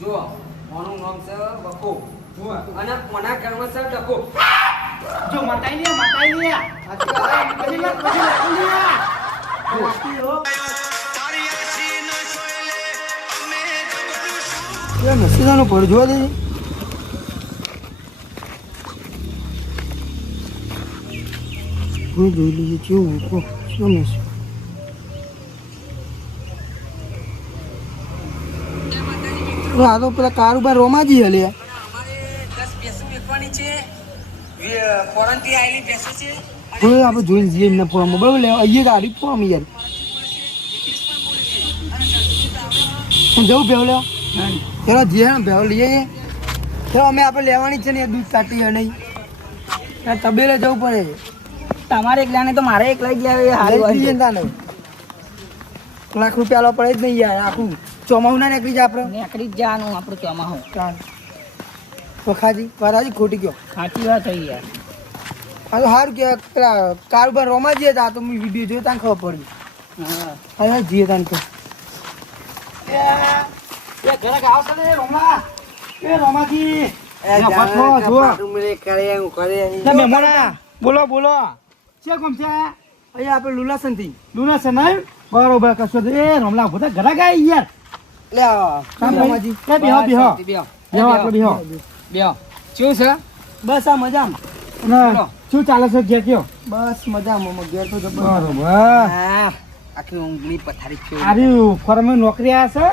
જો મોનું નામ છે બકો અને મોના ઘરમાં છે ડકો. જો મટાઈ લે નસીદાનો પર જોવા દે હું જોઈ લઈએ કેવું શું નસી આ તો પેલા કારુબાર રોમાજી હલ્યા અમારે 10 ભેંસો વેચવાની છે. ફોરનથી આવેલી ભેંસો છે. હવે આપણે જોઈને જઈએ એમના ફોર્મમાં બરાબર લેવા અહીંયા ગાડી ફોર્મ યાર જવું ભેવ લેવા ચલો જઈએ ને ભેવ લઈએ ચલો અમે આપણે લેવાની છે ને દૂધ કાઢીએ નહીં તબેલે જવું પડે તમારે એકલા ને તો મારે એકલા જ લાવે હારી લઈ જઈએ ને તાને લાખ રૂપિયા લો પડે જ નહીં યાર આખું ચોમાહું ના નીકળી જાય આપણે નીકળી જ જવાનું આપણું ચોમાહું. વખાજી વારાજી ખોટી ગયો સાચી વાત થઈ યાર. આ તો સારું કે પેલા કારુબાર રોમા જઈએ તા તો મેં વિડીયો જોયો તાને ખબર પડી હા જઈએ તાને તો ઘરે ગાવ છે ને રોમલા એ રોમાજી બોલો બોલો છે કોમ છે અહીંયા આપણે લુલાસન થી લુલાસન આવ્યું બરોબર કશો એ રમલા બધા ઘરા ગયા યાર લે રામાજી એ બેહો બેહો બેહો આપણે બેહો બેહો શું છે? બસ આ મજામાં શું ચાલે છે ઘેર કયો બસ મજામાં ઘેર તો બરોબર આખી ઊંઘની પથારી છે. હારી ફોરમે નોકરી આ છે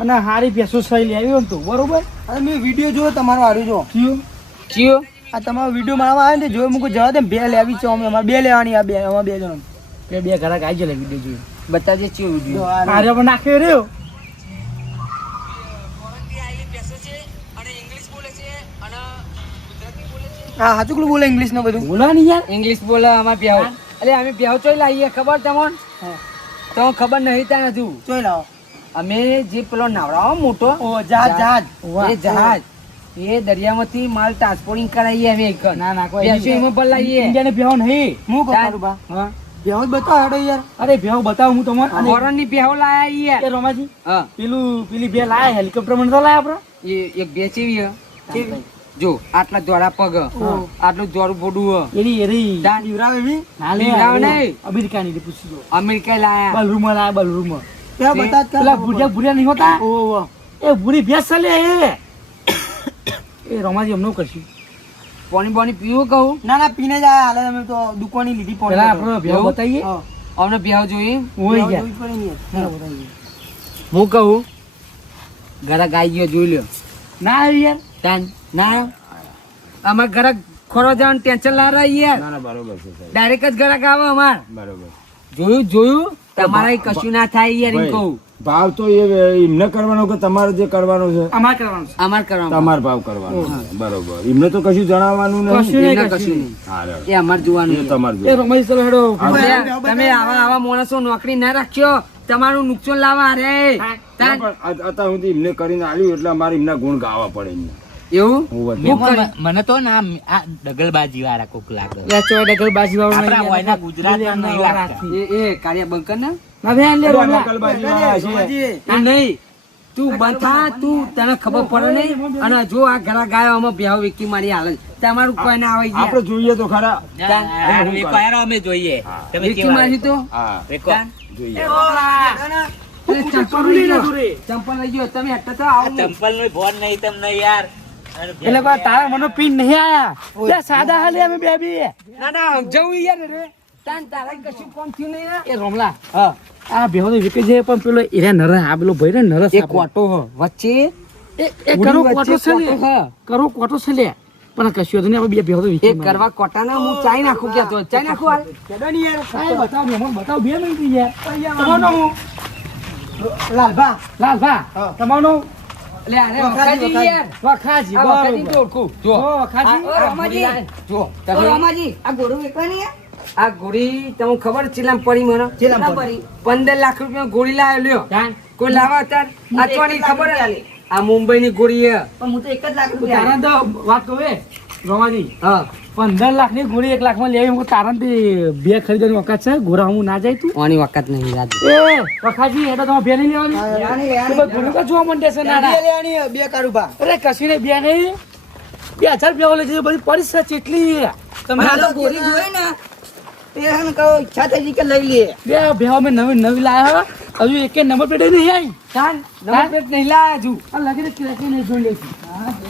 અને હારી પેસો સહી લેવી હોય ને તું બરોબર અરે મેં વિડીયો જોયો તમારો હારી જો ચિયો આ તમારો વિડીયો મારવા આવે ને જોયો મૂકું જવા દે બે લેવી છે અમે અમારે બે લેવાની આ બે અમારે બે જણ બે ઘરા ગાઈ જાય વિડીયો જોયું બતાજે ચિયો વિડિયો. હારે પણ નાખ્યો રહ્યો હા હાચું કલું બોલે ઇંગ્લિશ ને બધું બોલા નહીં યાર ઇંગ્લિશ બોલે અમાર પ્યાવ. અલે અમે પ્યાવ ચોઈ લાવીએ ખબર તમને? તો ખબર નહીં તા નથી. જોઈ લાવો અમે જે પેલો નાવડાવો મોટો ઓ જહાજ એ જહાજ એ દરિયામાંથી માલ ટ્રાન્સપોર્ટિંગ કરાવીએ અમે એક ના ના કોઈ બેસી એમાં બદલાઈએ. ઇન્ડિયાને ભેવ નહીં હું કહું ચાલ. તારું બા હા ભેવ બતાવ હેડો યાર અરે ભેવ બતાવ હું તમને ફોરનની પ્યાવ લાયા એ રોમાજી હા પેલી બે લાયા હેલિકોપ્ટર મને તો લાયા આપણે એ એક બે ચેવી હે? જો આટલા જોડા પગ આટલું જોડું બોડું એરી દાન જીવરાવ એવી ના લીવડાવ નહીં. અમેરિકાની રી પૂછી જો અમેરિકા લાયા બલરૂમ લાયા બલરૂમ પેલા બતા પેલા ભુરિયા નહીં હોતા ઓ એ ભૂરી ભેંસ ચાલે એ રોમાજી હમણાં કરશું પાણી પાણી પીવું કહું ના ના પીને જ આયા હાલે અમે તો દુકાની લીધી પણ પેલા આપણે ભેવ બતાઈએ અમને પ્યાવ જોઈએ હોય ગયા હું કહું ઘરે ગાઈ ગયો જોઈ લ્યો ના યાર તાન ના અમાર ઘરે ખોરો જવાનું ટેન્શન ના રહે યાર. ના ના બરોબર છે સાહેબ ડાયરેક્ટ જ ઘરે આવે અમાર બરોબર જોયું તમારે કશું ના થાય યાર એમ કહું. ભાવ તો એ એમને કરવાનો કે તમારે જે કરવાનો છે અમાર કરવાનું છે અમાર કરવાનું તમારે ભાવ કરવાનો બરોબર એમને તો કશું જણાવવાનું કશું નહીં નહીં, એમને કશું કશું નહીં. હા રે. એ અમાર એ જોવાનું તમારે એ જો રોમાજી ચલો હેડો તમે આવા માણસો નોકરી ના રાખ્યો તમારું નુકસાન લાવવા રે તાન. અત્યાર સુધી એમને કરીને આવ્યું એટલે અમારે એમના ગુણ ગાવા પડે એમને. એવું હું વાત હું કરી. મને તો ના આ ડગલબાજી વાળા કોક લાગે યા ચોય ડગલ બાજી વાળો આપણા ઓયના ગુજરાતમાં નહીં લાગતા. એ કાર્ય બંધ કર ને ના ભે લે રોમલા નકલબાજીવાળા છે. એ નહીં તું બંધ થા તું તને ખબર પડે નહીં અને જો આ ઘરા ગાયો અમે બેહો વિકી મારી હાલ તમારું કોઈ ના આવે આપણે જોઈએ તો ખરા હારું, વેકો હારો અમે જોઈએ તમે વિકી કેવા મારી તો હા વેકો જોઈએ ચંપલ લઈ ગયો તમે હટતા તો આવો ચંપલ નું ભોન નહીં તમને યાર એટલે કોઈ તારા મને પીન નહીં આયા બે સાદા હાલે અમે બે બી ના ના જવું યાર રે તાન તારા કશું કોમ થયું નહીં યાર. એ રોમલા હા આ બેહો તો વિકે છે પણ પેલો એરા નર આ પેલો ભાઈ રે નર એક કોટો હ વચ્ચે એ કરો વચ્ચે કોટો છે કોટો લે હ. કરો કોટો છે લે પણ કશું હતું ને આપણે બે બેહો તો વિકે એક કરવા કોટાના હું ચાઈ નાખું કે તો ચાઈ નાખું હાલ કેડની યાર સાહેબ બતાવ મેમન બતાવ બે મિનિટ યાર તમારો હું લાલભા તમારો લે અરે વખાજી યાર વખાજી આ વખાજી તો ઓળખું જો વખાજી આ રમાજી જો તમે રમાજી આ ગોરું વેકવાની આ ગોળી તમને ખબર ચીલામ પડી મને ચેલામ પડી? 15 લાખ રૂપિયા ગોળી લાવ્યો લ્યો જાન કોઈ લાવા તાર આચવાની એક જ લાખ ખબર રૂપિયા હે? લે. આ મુંબઈ ની ગોળી હે પણ હું તો 1 જ લાખ તારા રૂપિયા તો વાત કહું એ રોમાજી હા 15 લાખની ગોળી 1 લાખમાં લેવી હું તારાથી બે ખરીદવાની વખત છે ગોરા હું ના જાય તું ઓની વખત નહીં રાજ એ વખાજી એ તો તમારે બે નહીં લેવાની તો બસ ગોળી તો જોવા માંડે છે નાના બે કારુબા અરે કશું ને બે નહીં 2000 રૂપિયા લે છે બધી પરિસ્થિતિ કેટલી તમે ગોરી જોઈ ને તે હન કહો ઈચ્છા થઈ કે લઈ લે બે બેહો મેં નવી લાયા હજુ એક નંબર પ્લેટ નહીં આવી ચાલ નંબર પ્લેટ નહીં લાયા હજુ આ લાગી કે નહીં જોઈ લેતી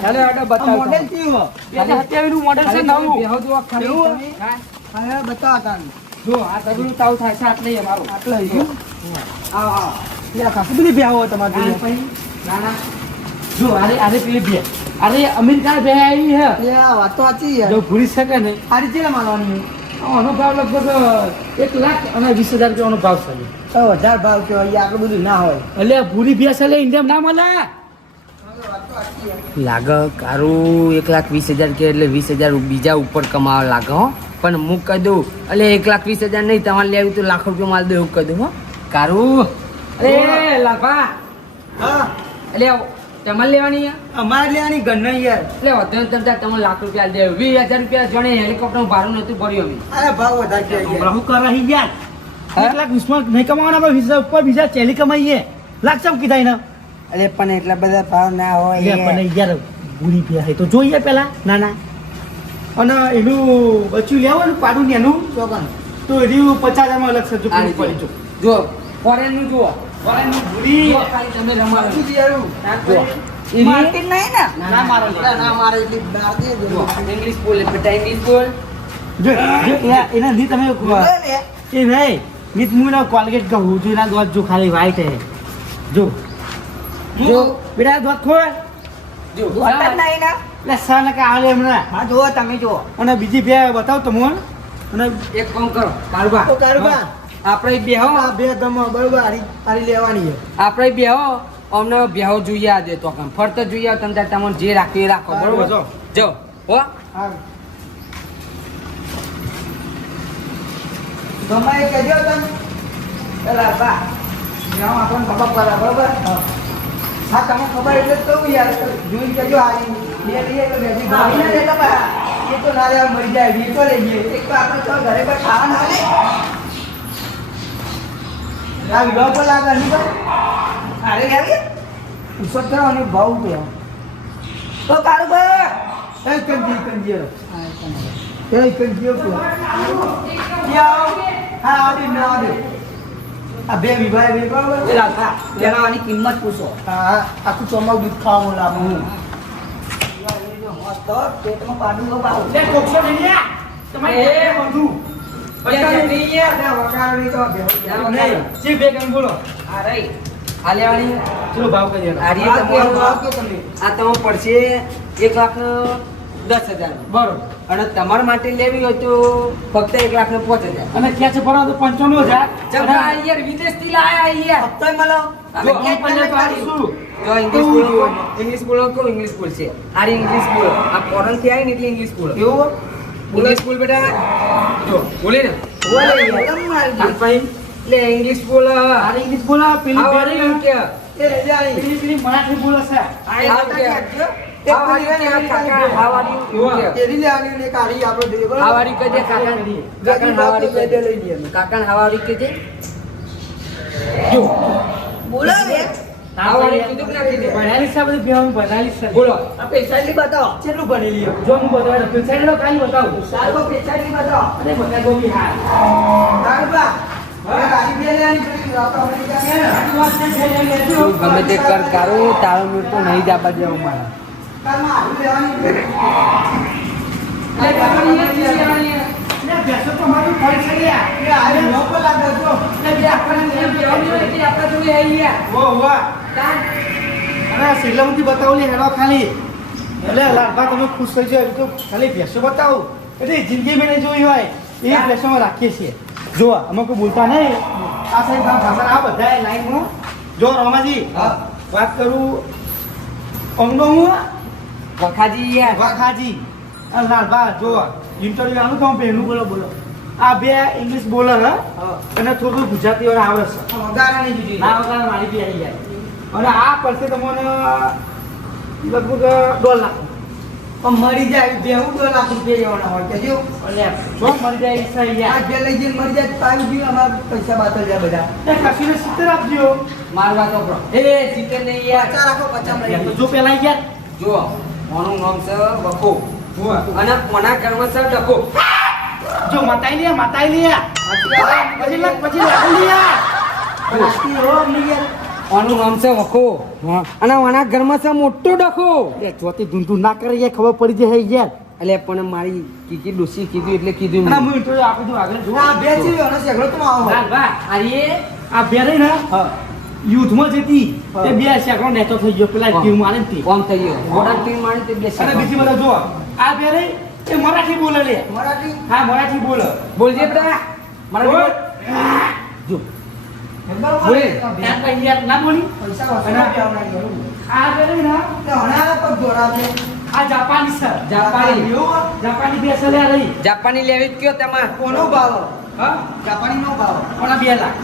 ચાલો આડો બતાવો મોડેલ કેવું 2027 નું મોડેલ છે નવું બેહો જો ખાલી એવું? તમે. હા બતાવો તાન જો આ તબલું તાવ થાય છે આટલે અમારો આટલો આવી હા હા યા ખાસી બધી બે હોય તમારી ના, પછી? ના ના જો આરે પેલી બે અરે અમેરિકા બે આવી હે એ આ વાત તો સાચી યાર જો ભૂલી શકે ને આ રીતે માનવાની આનો ભાવ લગભગ 1 લાખ અને 20,000 રૂપિયાનો ભાવ છે 1000 ભાવ કે અહીંયા આટલું બધું ના હોય એટલે ભૂરી ભેસ એટલે ઇન્ડિયમ ના મળે લાગે કારું 1,20,000 કે એટલે 20,000 બીજા ઉપર કમાવા લાગે હો પણ હું કહી દઉં એટલે 1,20,000 નહીં તમારે લેવું તો લાખ રૂપિયા માલ દો એવું કહી દઉં હો કારું અરે લાભા હા એટલે તમારે લેવાની છે? અમારે લેવાની ગણ યાર એટલે વધુ ને તમતાર તમને લાખ રૂપિયા દે 20,000 રૂપિયા જોડે હેલિકોપ્ટર ભાડું નતું ભર્યું અમે અરે ભાવ વધારે છે યાર શું કરે યાર 1 લાખ 20 નહીં કમાવાના પણ 20,000 ઉપર બીજા ચેલી કમાઈએ લાખ ચમ કીધા એને અરે પણ એટલા બધા ભાવ ના હોય પણ યાર ભૂરી ભે તો જોઈએ પેલા ના ના અને એનું બચ્ચું લેવાનું પાડું ને એનું ચોકન તો એનું 50,000 માં અલગ સજ્જો આની પડી જો જો ફોરેન નું જુઓ ભૂરી જુઓ ખાલી તમે રમાડો શું યારું જુઓ માર્કેટ નહીં ને ના મારો લે. ના મારે એટલી બહાર દે જુઓ ઇંગ્લિશ બોલે બેટા ઇંગ્લિશ બોલ જો એના લી તમે લે એ નહીં નીત મુના કોલગેટ કહું છું એના દોત જો ખાલી વાઈટ હે જો જો બેટા દોત ખોલ જો વાત જ નહીં ને એટલે સન કે આલે હમણાં હા જુઓ તમે જુઓ અને બીજી બે બતાવ તમને અને એક કામ કરો કારુબા તો કારુબા આપણે બેહો આ બે ગમ બરોબર હારી લેવાની છે આપણે બેહો અમને બેહો જોઈએ આ દે તો કામ ફરતો જોઈએ તમે તમને જે રાખ્યું એ રાખો હા, બરોબર જો. જો હો હા ગમે એ કહેજો તમે પેલા બા જાઓ આપણને ખબર પડે બરોબર હા તમને ખબર એટલે જ કહું યાર જોઈ કહેજો હારી બે લઈએ તો બેસી ભાવી ના દેતા બા એ તો ના લેવા મરી જાય એ તો લઈએ એક તો આપણે તો ઘરે પર ખાવા ના લે આ વિડીયો પર લાગે નહીં ભાઈ અરે આવી ઉસત કરો અને ભાવ તો તો કારુબા એ કંજી એ કંજી હા આવી ના આવે આ બે વિભાગ બે બરાબર લેવાની કિંમત પૂછો હા આખું ચોમાવ દૂધ ખાવાનું લાવું તો પેટમાં પાડું લો બાવ લે કોક્ષો નહીં યા તમારે એ બધું નહીં જે બે ગણ બોલો આ રહી આ લેવાની ચલો ભાવ કરી આ રીત તમારો આ તમે પડશે 1,10,000 બરોબર અને તમારા માટે લેવી હોય તો ફક્ત 1,05,000 અને ક્યાં છે ભરો તો 95,000 જમા યાર વિદેશથી લાયા યાર હપ્તા મળો અમે ક્યાં પણ તો આ શું જો ઇંગ્લિશ બોલો કહો ઇંગ્લિશ બોલ છે આ ઇંગ્લિશ બોલ આ ફોરેન થી આવી ને એટલે ઇંગ્લિશ બોલ એવું ઇંગ્લિશ બોલ બેટા જો બોલે ને બોલે એકદમ મારી આ ભાઈ એટલે ઇંગ્લિશ બોલ આ ઇંગ્લિશ બોલા પેલી How are બેરી you કે એ રજાની પેલી મરાઠી બોલે છે How are you? How are you કે કાકા how are you કે તેરી લેવાની ને કાઢી આપણે દે how are you કે જે કાકા કાકા how are you કે લઈ લઈએ કાકા how are you કે જે જો બોલો રે how are you કીધું કે ના કીધું ભણાલી છે બધી બેવાનું ભણાલી છે બોલો આ પૈસા ની બતાવો કેટલું ભણેલી હે? જો હું બતાવું તો પૈસા ખાલી બતાવું સારો પૈસા ની બતાવો અરે બધા ગોબી હાલ કારુબા હવે ગાડી બે લેવાની પડી આપણે અમેરિકા તું ગમે તે કર કારું તારો મૂળ તો નહીં જાબા દેવો મારા કારમાં આવું લેવાની ને બેસો તો મારું ફળ છે યાર એ આ લોકો લાગે જો ને બે આપણને એમ કહેવાનું હોય કે આપણે જોઈ આવીએ વો વો અરે શ્રીલંકથી બતાવલી હેરો ખાલી એટલે લાલભા તમે ખુશ થઈ જાય તો ખાલી ભેંસો બતાવું એટલે જિંદગી મેં નહીં જોઈ હોય એ ભેંસોમાં રાખીએ છીએ જો અમે કોઈ બોલતા નહીં આ સાહેબ ભાષા આ બધા લાઈનમાં જો રમાજી વાત કરું અંગનો હું વખાજી યાર વાખાજી આ લાલભા જો ઇન્ટરવ્યુ આનું તો પહેલું બોલો બોલો આ બે ઇંગ્લિશ બોલર અને થોડું ગુજરાતી વાળા આવડે છે વગારા નહીં દીધી ના વગર મારી બી આવી જાય અને આ પડશે તમને લગભગ 1.5 લાખ પણ મરી જાય બેહું 2 લાખ રૂપિયા લેવાના હોય કેજો એટલે જો મરી જાય ઈચ્છા આ યાર જે લઈ જઈને મરી જાય તો આવી ગયું અમારા પૈસા બાતલ જાય બધા એ કાકીને 70 આપજો મારવા તો પ્રો એ ચીતે નહીં યાર 50 રાખો 50 યાર લઈ તો જો પેલા યાર જો ઓનું નામ છે વખો જો અને ઓના ઘરમાં છે ડકો જો મતાઈ લે પછી લે રાષ્ટ્રી હો અમને યાર ઓનું નામ છે વખો અને ઓના ઘરમાં છે મોટો ડકો એ જોતી ધૂંધું ના કરે યાર ખબર પડી જાય યાર એટલે પણ મારી કીકી ડોસી કીધું એટલે કીધું અને મેં. હું તો આપી દઉં આગળ જો આ બે છે અને સેગડો તો આવો ના બા અરે આ બે રહી ને યુદ્ધમાં જતી હા. તે બે સેકન્ડ નેતો થઈ ગયો પેલા ટીમ મારે ને તે. કોમ થઈ ગયો મોટા ટીમ મારી તે બે અને બીજી બધા જો આ બે રહી એ મરાઠી બોલે લે મરાઠી હા મરાઠી બોલે બોલજે બેટા મારા બોલ. જો બોલે. ત્યાં કઈ યાર ના બોલી પૈસા વસૂલ આપવાના યાર આ બે રહી ને તે હણારા પર દોરાવજે આ જાપાની છે જાપાની એવું જાપાની બે છે લે રહી જાપાની લેવી જ કયો તમાર કોનો ભાવ હા જાપાની નો ભાવ કોના 2 લાખ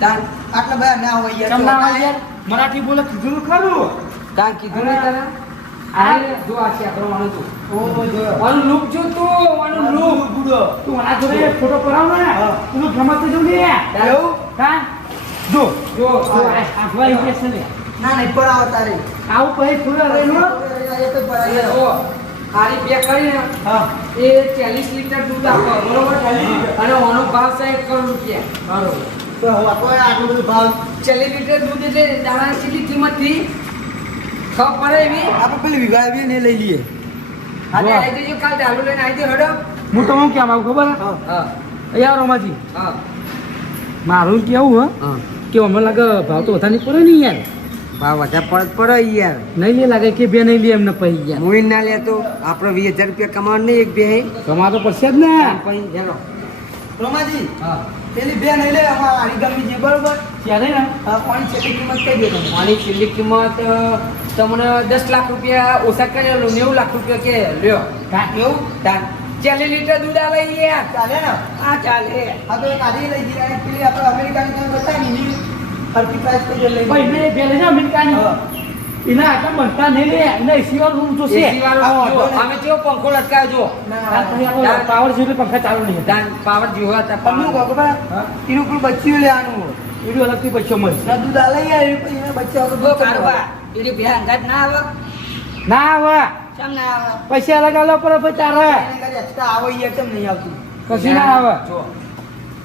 તાન આટલા બધા ના હોય યાર કેમ ના હોય યાર મરાઠી બોલે કીધું ખરું કાં કીધું નહીં તને આ જો આ છે આપણો માનો તું ઓ જોયો ઓનું લુક જો તું ઓનું લુક બુડો તું આ જોડે ફોટો પડાવ ને હા. તું ગમત જો ને એવું કા જો જો આખવા ઈ છે ને ના નહીં પર આવો તારે આવું પછી પૂરા રહીનો એ તો પર એટલે જો આરી બે કરીને હા એ 40 લીટર દૂધ આપો બરોબર અને ઓનો ભાવ છે 1 કરોડ રૂપિયા બરોબર તો હવે કોઈ આટલું બધું ભાવ 40 લીટર દૂધ એટલે દાણા કેટલી કિંમત થી ખબર પડે એવી આપણે પેલી વિવાહ આવી ને લઈ લઈએ આજે આવી જજો કાલ ચાલુ લઈને આવી જજો હડો હું તો હું કેમ આવું ખબર હા હા યાર રોમાજી હા મારું કેવું હે હા કે અમને લાગે ભાવ તો વધારે નહીં પડે ને યાર ભાવ વધારે પડે યાર નહીં લે લાગે કે બે નહીં લે એમને પછી યાર હું ના લેતો આપણે 20000 રૂપિયા કમાવાનું નહીં એક બે કમા તો પડશે જ ને પછી હેલો રોમાજી હા પેલી બે નહીં લે અમારા આરી ગામની જે બરોબર ત્યારે ને કોની છેલ્લી કિંમત કહી દે તમે આની છેલ્લી કિંમત તમને 10 લાખ રૂપિયા ઓછા કરી લો 90 લાખ રૂપિયા કે લ્યો એવું તાન 40 લીટર દૂધ આલે યાર ચાલે ને આ ચાલે હા તો એક આરી લઈ જઈએ અને પેલી આપણે અમેરિકાની તમે બતાવી ની હરકી પ્રાઇસ કહી દે લઈ ભાઈ જઈએ. ને પેલે ને અમેરિકાની હા. એના આટલા બનતા નહીં લે એને એસીવાળો રૂમ તો છે એસી વાળો હા, જો, વાંધો નહીં. અમે કેવો પંખો લટકાવ્યો જો ના, પછી આપણો પાવર જેટલે પંખા ચાલુ નહીં તાન પાવર જીવો હતા તમને કહો ખબર હા. એનું પેલું બચ્ચું લેવાનું વિડીયો અલગથી પૈસો મળશે ના દૂધ આલે યાર એ પછી એને બચ્ચા વગર દૂધ કારવા એની બે અંગાત ના આવે ના આવે કેમ ના આવે પૈસા અલગ અલગ પર પછી તારે એક્સ્ટ્રા આવે યાર કેમ નહીં આવતું કશું ના આવે જો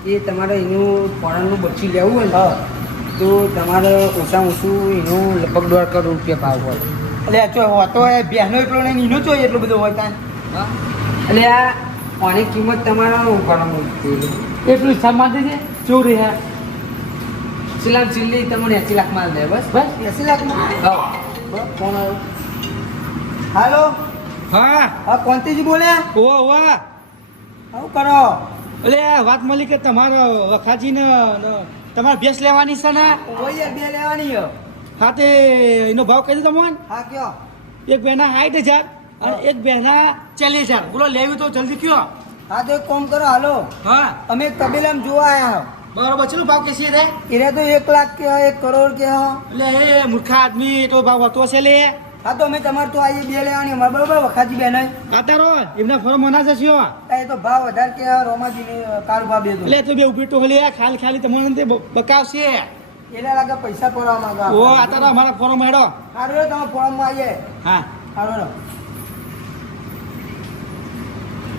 એ તમારે એનું ફોરનનું બચ્ચું લેવું હોય ને હા તો તમારે ઓછામાં ઓછું એનું લગભગ 1.5 કરોડ રૂપિયા ભાવ હોય એટલે આ ચો હોતો એ બેનો એટલો નહીં એનો ચો એટલો બધો હોય તાન હા? એટલે આ આની કિંમત તમારે ઉપાડવાનું એટલું સામાન દેજે ચોરી હે સિલામ સિલ્લી તમને 80 લાખ માલ દે બસ બસ 80 લાખમાં હા ફોન આવ્યો હાલો હા હા કોંતીજી બોલ્યા ઓ વાહ આવું કરો એટલે વાત મળી કે તમારા વખાજીને તમારે ભેંસ લેવાની છે ને ઓય યાર બે લેવાની હે હા તે એનો ભાવ કહી દો તમને હા કયો એક બેના 60,000 અને એક બેના 40,000 બોલો લેવી તો જલ્દી કયો હા તો એક કામ કરો હાલો હા અમે તબેલામાં જોવા આયા બરાબર ચલો ભાવ કેસી રે એને તો 1 લાખ કે 1 કરોડ કે હા એટલે એ મૂર્ખા આદમી તો ભાવ હોતો હશે લે હા તો અમે તમારે તો આવીએ બે લેવાની અમારે બરોબર વખાજી બેન કાતારો એમના ફોરમ મના જશે એ તો ભાવ વધારે કે રોમાજીને કાળુ ભાવ બે તો એટલે તો બે ઉભી તો હલે ખાલી ખાલી તમને તે બકાવશે એટલે લાગે પૈસા પડવા માંગા ઓ આ તારા અમારા ફોરમ હેડો સારું રે તમે ફોરમમાં આવીએ હા સારું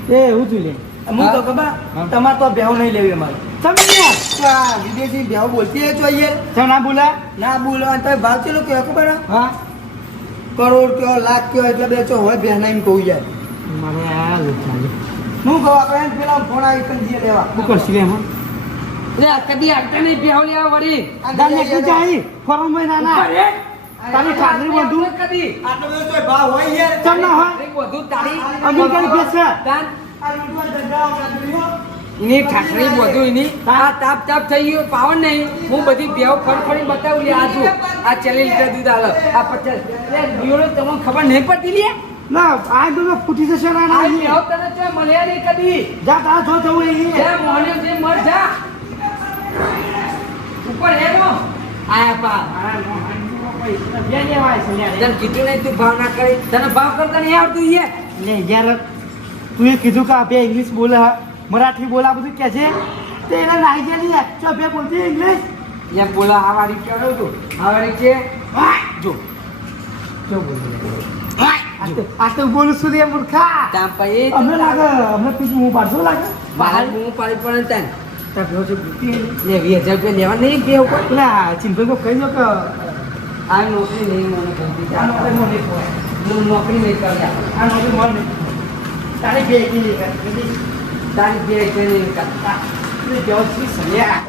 રે એ હું તું લે હું તો ખબર હા. તમારે તો બેહુ નહીં લેવી અમારે તમે તો આ વિદેશી બેહુ બોલતી હોય જોઈએ ચા ના બોલા ના બોલો અને તમે ભાવ ચેલો કયો ખબર હે? હા કરોડ કયો લાખ કયો એટલે બે ચો હોય બેન એમ કહું યાર મને આ લુક લાગે હું કહું આપણે એને પેલા ફોન આવી પણ જઈએ લેવા હું કરશી લે એમાં લે કદી આગળ નહીં બેહો લેવા વળી દાન ને ચાહી ફોરમ માં ના ના ઉપર હે? તારી ખાતરી વધુ કદી આટલો બધો તોય ભાવ હોય યાર ચમ ના હોય તારી બધું તારી અમેરિકાની ભેંસ છે તાન આ લૂંટવા ધંધા કાઢ્યો. એની ઠાકરી બધું એની આ તાપ તાપ થઈ ગયો પાવન નહીં હું બધી બેવ ફરી બતાવું લે આ જો આ 40 લીટર દૂધ આલે આ 50 લે બીઓડો તમને ખબર નહીં પડતી લે ના આ તો ફૂટી જશે ના આ ના બેવ તને છે મળ્યા નહીં કદી જા તા જો જવું એ લે મોહને જે મર જા ઉપર હેરો આયા પા તને કીધું નહીં તું ભાવ ના કરી તને ભાવ કરતા નહીં આવતું યે એટલે યાર તું એ કીધું કે આ બે ઇંગ્લિશ બોલે હા, મરાઠી બોલા બધું કે છે તે એને નાઈ ગયા નહીં ચો બે બોલતી ઇંગ્લિશ યા બોલા હાવાડી કેવો તું હાવાડી છે જો જો બોલ આ તો બોલું છું રે મૂર્ખા તામ પઈ અમને લાગે અમને પીછું હું પાડશો લાગે બહાર હું પાડી પડે તને તાર ભેગો છે બુદ્ધિ લે 2,000 રૂપિયા લેવા નહીં બે ઉપર પેલા ચિંતન કહી દો કે આ નોકરી નહીં મને ગમતી આ નોકરી મને ખવાય હું નોકરી નહીં કરતા આ નોકરી મને નહીં તારી બે કી તારી બે નહીં કરતા વ્યવસ્થિત સલ્યા